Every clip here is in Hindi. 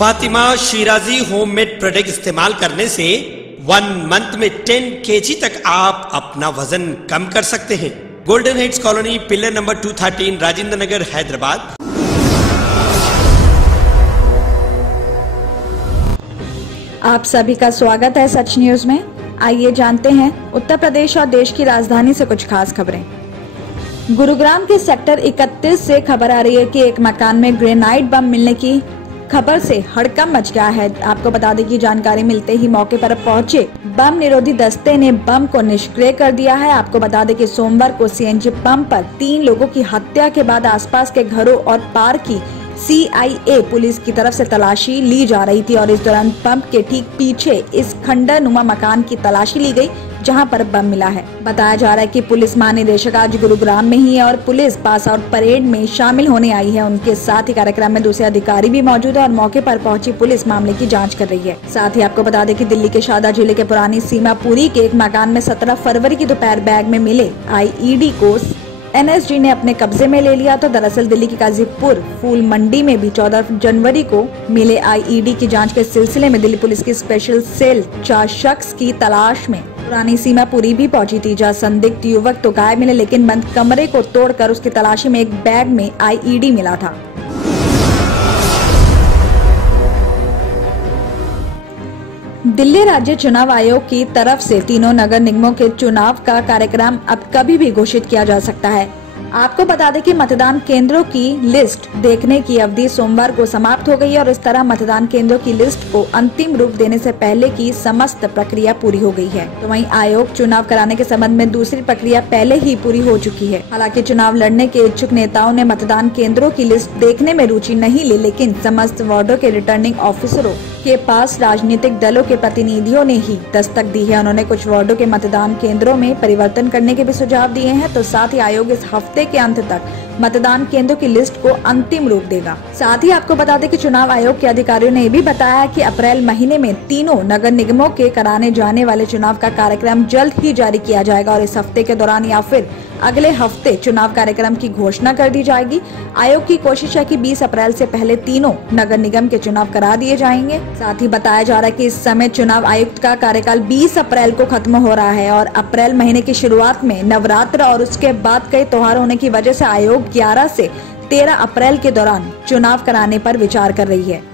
फातिमा शिराजी होममेड प्रोडक्ट इस्तेमाल करने से 1 मंथ में 10 kg तक आप अपना वजन कम कर सकते हैं। Golden heights colony, pillar number 213, Rajendra Nagar, Hyderabad. आप सभी का स्वागत है सच न्यूज में। आइए जानते हैं उत्तर प्रदेश और देश की राजधानी से कुछ खास खबरें। गुरुग्राम के सेक्टर 31 से खबर आ रही है कि एक मकान में ग्रेनाइड बम मिलने की खबर से हड़कंप मच गया है। आपको बता दें कि जानकारी मिलते ही मौके पर पहुंचे बम निरोधी दस्ते ने बम को निष्क्रिय कर दिया है। आपको बता दें कि सोमवार को सीएनजी पंप पर 3 लोगों की हत्या के बाद आसपास के घरों और पार्क की CIA पुलिस की तरफ से तलाशी ली जा रही थी और इस दौरान पंप के ठीक पीछे इस खंडरनुमा मकान की तलाशी ली गई जहां पर बम मिला है। बताया जा रहा है कि पुलिस महानिदेशक आज गुरुग्राम में ही है और पुलिस पास आउट परेड में शामिल होने आई है। उनके साथ ही कार्यक्रम में दूसरे अधिकारी भी मौजूद है और मौके पर पहुंची पुलिस मामले की जांच कर रही है। साथ ही आपको बता दें कि दिल्ली के शारदा जिले के पुरानी सीमापुरी के एक मकान में 17 फरवरी की दोपहर बैग में मिले IED को NSG ने अपने कब्जे में ले लिया। तो दरअसल दिल्ली की गाजीपुर फूल मंडी में भी 14 जनवरी को मिले IED की जांच के सिलसिले में दिल्ली पुलिस की स्पेशल सेल 4 शख्स की तलाश में पुरानी सीमापुरी भी पहुंची थी, जहां संदिग्ध युवक तो गायब मिले लेकिन बंद कमरे को तोड़कर उसकी तलाशी में एक बैग में IED मिला था। दिल्ली राज्य चुनाव आयोग की तरफ से तीनों नगर निगमों के चुनाव का कार्यक्रम अब कभी भी घोषित किया जा सकता है। आपको बता दें कि मतदान केंद्रों की लिस्ट देखने की अवधि सोमवार को समाप्त हो गई है और इस तरह मतदान केंद्रों की लिस्ट को अंतिम रूप देने से पहले की समस्त प्रक्रिया पूरी हो गई है। तो वहीं आयोग चुनाव कराने के संबंध में दूसरी प्रक्रिया पहले ही पूरी हो चुकी है। हालांकि चुनाव लड़ने के इच्छुक नेताओं ने मतदान केंद्रों की लिस्ट देखने में रुचि नहीं ली, लेकिन समस्त वार्डों के रिटर्निंग ऑफिसरों के पास राजनीतिक दलों के प्रतिनिधियों ने ही दस्तक दी है। उन्होंने कुछ वार्डों के मतदान केंद्रों में परिवर्तन करने के भी सुझाव दिए हैं। तो साथ ही आयोग इस हफ्ते के अंत तक मतदान केंद्रों की लिस्ट को अंतिम रूप देगा। साथ ही आपको बता दें कि चुनाव आयोग के अधिकारियों ने ये भी बताया कि अप्रैल महीने में तीनों नगर निगमों के कराने जाने वाले चुनाव का कार्यक्रम जल्द ही जारी किया जाएगा और इस हफ्ते के दौरान या फिर अगले हफ्ते चुनाव कार्यक्रम की घोषणा कर दी जाएगी। आयोग की कोशिश है कि 20 अप्रैल से पहले तीनों नगर निगम के चुनाव करा दिए जाएंगे। साथ ही बताया जा रहा है कि इस समय चुनाव आयुक्त का कार्यकाल 20 अप्रैल को खत्म हो रहा है और अप्रैल महीने की शुरुआत में नवरात्र और उसके बाद कई त्योहार होने की वजह से आयोग 11 से 13 अप्रैल के दौरान चुनाव कराने पर विचार कर रही है।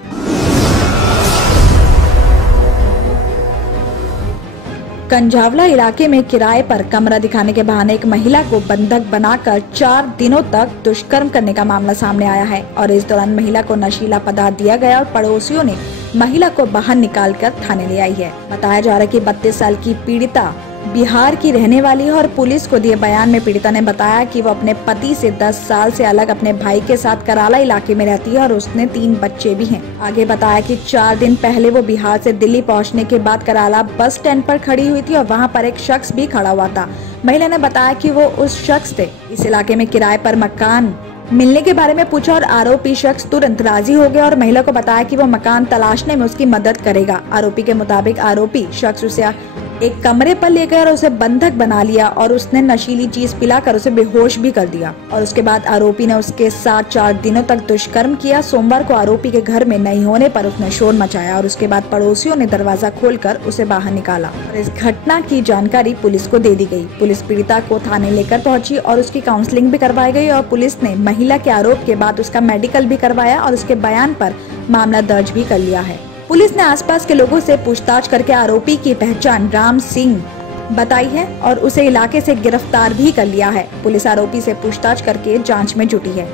कंझावला इलाके में किराए पर कमरा दिखाने के बहाने एक महिला को बंधक बनाकर 4 दिनों तक दुष्कर्म करने का मामला सामने आया है और इस दौरान महिला को नशीला पदार्थ दिया गया और पड़ोसियों ने महिला को बाहर निकालकर थाने ले आई है। बताया जा रहा है कि 32 साल की पीड़िता बिहार की रहने वाली है और पुलिस को दिए बयान में पीड़िता ने बताया कि वो अपने पति से 10 साल से अलग अपने भाई के साथ कराला इलाके में रहती है और उसने 3 बच्चे भी हैं। आगे बताया कि 4 दिन पहले वो बिहार से दिल्ली पहुंचने के बाद कराला बस स्टैंड पर खड़ी हुई थी और वहां पर एक शख्स भी खड़ा हुआ था। महिला ने बताया कि वो उस शख्स से इस इलाके में किराए पर मकान मिलने के बारे में पूछा और आरोपी शख्स तुरंत राजी हो गया और महिला को बताया कि वो मकान तलाशने में उसकी मदद करेगा। आरोपी के मुताबिक आरोपी शख्स उसे एक कमरे पर ले गया और उसे बंधक बना लिया और उसने नशीली चीज पिलाकर उसे बेहोश भी कर दिया और उसके बाद आरोपी ने उसके साथ 4 दिनों तक दुष्कर्म किया। सोमवार को आरोपी के घर में नहीं होने पर उसने शोर मचाया और उसके बाद पड़ोसियों ने दरवाजा खोलकर उसे बाहर निकाला और इस घटना की जानकारी पुलिस को दे दी गई। पुलिस पीड़िता को थाने लेकर पहुंची और उसकी काउंसलिंग भी करवाई गई और पुलिस ने महिला के आरोप के बाद उसका मेडिकल भी करवाया और उसके बयान पर मामला दर्ज भी कर लिया है। पुलिस ने आसपास के लोगों से पूछताछ करके आरोपी की पहचान राम सिंह बताई है और उसे इलाके से गिरफ्तार भी कर लिया है। पुलिस आरोपी से पूछताछ करके जांच में जुटी है।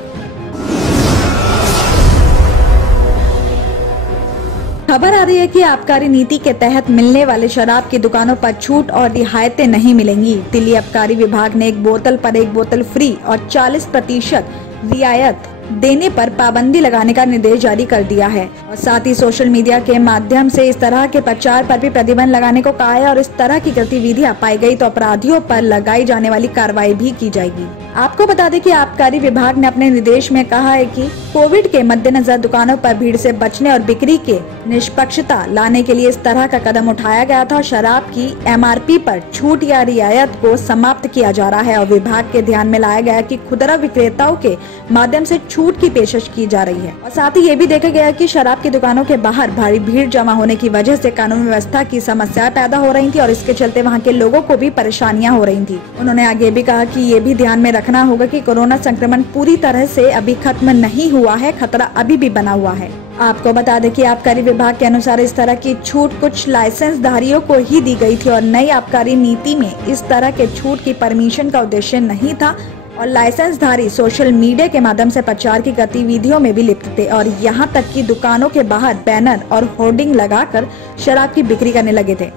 खबर आ रही है कि आबकारी नीति के तहत मिलने वाले शराब की दुकानों पर छूट और रियायतें नहीं मिलेंगी। दिल्ली आबकारी विभाग ने एक बोतल पर एक बोतल फ्री और 40% रियायत देने पर पाबंदी लगाने का निर्देश जारी कर दिया है और साथ ही सोशल मीडिया के माध्यम से इस तरह के प्रचार पर भी प्रतिबंध लगाने को कहा है और इस तरह की गतिविधियां पाई गई तो अपराधियों पर लगाई जाने वाली कार्रवाई भी की जाएगी। आपको बता दें कि आबकारी विभाग ने अपने निर्देश में कहा है कि कोविड के मद्देनजर दुकानों पर भीड़ से बचने और बिक्री के निष्पक्षता लाने के लिए इस तरह का कदम उठाया गया था। शराब की MRP पर छूट या रियायत को समाप्त किया जा रहा है और विभाग के ध्यान में लाया गया कि खुदरा विक्रेताओं के माध्यम से छूट छूट की पेशकश की जा रही है। और साथ ही ये भी देखा गया कि शराब की दुकानों के बाहर भारी भीड़ जमा होने की वजह से कानून व्यवस्था की समस्याएं पैदा हो रही थी और इसके चलते वहाँ के लोगों को भी परेशानियां हो रही थी। उन्होंने आगे भी कहा कि ये भी ध्यान में रखना होगा कि कोरोना संक्रमण पूरी तरह से अभी खत्म नहीं हुआ है, खतरा अभी भी बना हुआ है। आपको बता दें कि आबकारी विभाग के अनुसार इस तरह की छूट कुछ लाइसेंस धारियों को ही दी गई थी और नई आबकारी नीति में इस तरह के छूट की परमिशन का उद्देश्य नहीं था और लाइसेंस धारी सोशल मीडिया के माध्यम से प्रचार की गतिविधियों में भी लिप्त थे और यहाँ तक कि दुकानों के बाहर बैनर और होर्डिंग लगाकर शराब की बिक्री करने लगे थे।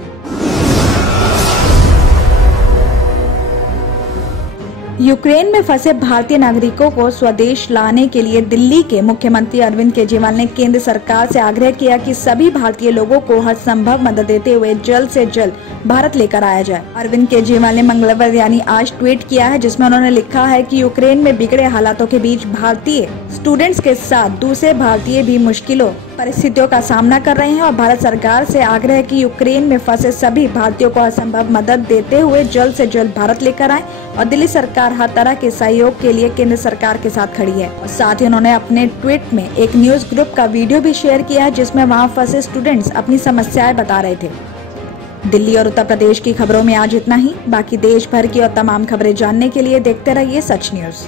यूक्रेन में फंसे भारतीय नागरिकों को स्वदेश लाने के लिए दिल्ली के मुख्यमंत्री अरविंद केजरीवाल ने केंद्र सरकार से आग्रह किया कि सभी भारतीय लोगों को हर संभव मदद देते हुए जल्द से जल्द भारत लेकर आया जाए। अरविंद केजरीवाल ने मंगलवार यानी आज ट्वीट किया है, जिसमें उन्होंने लिखा है कि यूक्रेन में बिगड़े हालातों के बीच भारतीय स्टूडेंट्स के साथ दूसरे भारतीय भी मुश्किलों परिस्थितियों का सामना कर रहे हैं और भारत सरकार से आग्रह है कि यूक्रेन में फंसे सभी भारतीयों को असंभव मदद देते हुए जल्द से जल्द भारत लेकर आए और दिल्ली सरकार हर तरह के सहयोग के लिए केंद्र सरकार के साथ खड़ी है। और साथ ही उन्होंने अपने ट्वीट में एक न्यूज ग्रुप का वीडियो भी शेयर किया है, जिसमें वहां फंसे स्टूडेंट्स अपनी समस्याएं बता रहे थे। दिल्ली और उत्तर प्रदेश की खबरों में आज इतना ही। बाकी देश भर की और तमाम खबरें जानने के लिए देखते रहिए Sach news.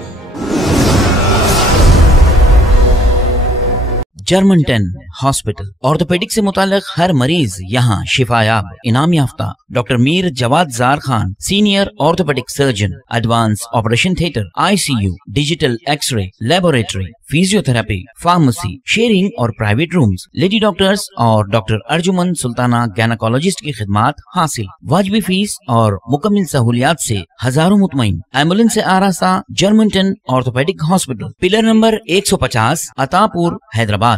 German 10 hospital orthopaedic से मुताल्लिक हर मरीज यहाँ शिफायाब। इनाम याफ्ता doctor Mir Jawad Jar Khan, senior orthopaedic surgeon, advance operation theatre, ICU, digital x ray, laboratory, physiotherapy, pharmacy, sharing और प्राइवेट रूम्स, लेडी डॉक्टर्स और डॉक्टर अर्जुमन सुल्ताना गायनेकोलॉजिस्ट की खिदमात हासिल। वाजिबी फीस और मुकम्मल सहूलियात से हजारों मुतमईन। एम्बुलेंस से आरास्ता German 10 orthopaedic hospital, pillar number 150, Attapur, Hyderabad.